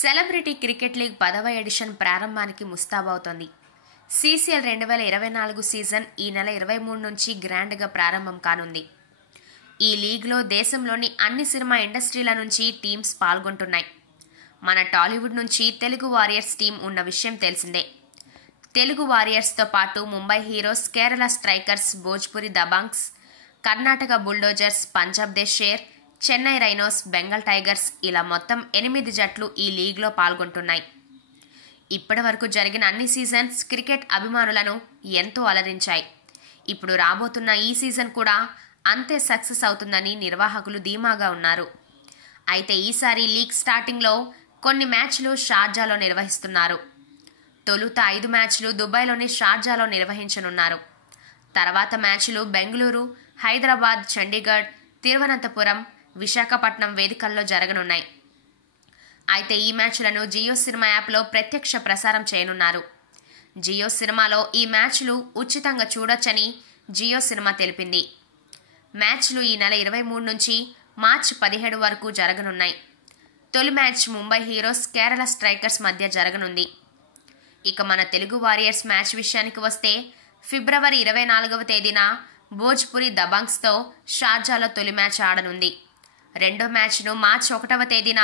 Celebrity cricket league 10వ edition ప్రారంభానికి ముస్తాబవుతోంది. CCL 2024 season ఈ నెల 23 నుంచి గ్రాండ్గా ప్రారంభం కానుంది. ఈ లీగ్లో దేశంలోని అన్ని సినిమా ఇండస్ట్రీల నుంచి టీమ్స్ పాల్గొంటున్నాయి. మన టాలీవుడ్ నుంచి తెలుగు వారియర్స్ టీం ఉన్న విషయం తెలిసిందే. తెలుగు వారియర్స్తో పాటు Mumbai heroes, Kerala strikers, Bhojpuri Dabanggs, Karnataka bulldozers, Punjab De Sher, Chennai rhinos, Bengal tigers ఇలా మొత్తం 8 జట్లు ఈ లీగ్లో పాల్గొంటున్నాయి. ఇప్పటి వరకు జరిగిన అన్ని సీజన్స్ క్రికెట్ అభిమానులను ఎంతో అలరించాయి. ఇప్పుడు రాబోతున్న ఈ సీజన్ కూడా అంతే సక్సెస్ అవుతుందని నిర్వాహకులు ధీమాగా ఉన్నారు. అయితే ఈసారి లీగ్ స్టార్టింగ్లో కొన్ని మ్యాచ్లు షార్జాలో నిర్వహిస్తున్నారు. తొలుత 5 మ్యాచ్లు దుబాయ్లోని షార్జాలో నిర్వహించనున్నారు. తర్వాత మ్యాచ్లు బెంగళూరు, హైదరాబాద్, చండీగఢ్, తిరువనంతపురం, విశాఖపట్నం వేదికల్లో జరగనున్నాయి. అయితే ఈ మ్యాచ్లను జియో సినిమా యాప్లో ప్రత్యక్ష ప్రసారం చేయనున్నారు. జియో సినిమాలో ఈ మ్యాచ్లు ఉచితంగా చూడొచ్చని జియో సినిమా తెలిపింది. మ్యాచ్లు ఈ నెల 23 నుంచి మార్చి 17 వరకు జరగనున్నాయి. తొలి match Mumbai heroes, Kerala strikers మధ్య జరగనుంది. ఇక మన తెలుగు వారియర్స్ మ్యాచ్ విషయానికి వస్తే ఫిబ్రవరి 24వ తేదీన భోజ్పురి దబాంగ్స్తో షార్జాలో తొలి మ్యాచ్ ఆడనుంది. రెండో మ్యాచ్ను మార్చి 1వ తేదీన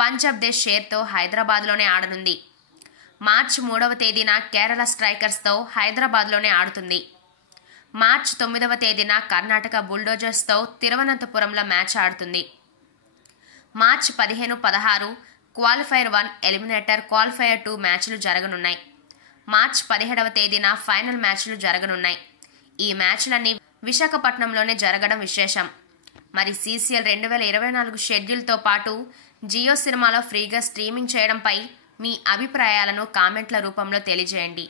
పంజాబ్ దే షేర్తో హైదరాబాద్లోనే ఆడనుంది. మార్చి 3వ తేదీన కేరళ స్ట్రైకర్స్తో హైదరాబాద్లోనే ఆడుతుంది. మార్చి 9వ తేదీన కర్ణాటక బుల్డోజర్స్తో తిరువనంతపురంలో మ్యాచ్ ఆడుతుంది. మార్చి 15, 16 క్వాలిఫైర్ 1, ఎలిమినేటర్, క్వాలిఫైర్ 2 మ్యాచ్లు జరగనున్నాయి. మార్చి 17వ తేదీన ఫైనల్ మ్యాచ్లు జరగనున్నాయి. ఈ మ్యాచ్లన్నీ విశాఖపట్నంలోనే జరగడం విశేషం. మరి సీసీఎల్ 2024 షెడ్యూల్తో పాటు జియో సినిమాలో ఫ్రీగా స్ట్రీమింగ్ చేయడంపై మీ అభిప్రాయాలను కామెంట్ల రూపంలో తెలియజేయండి.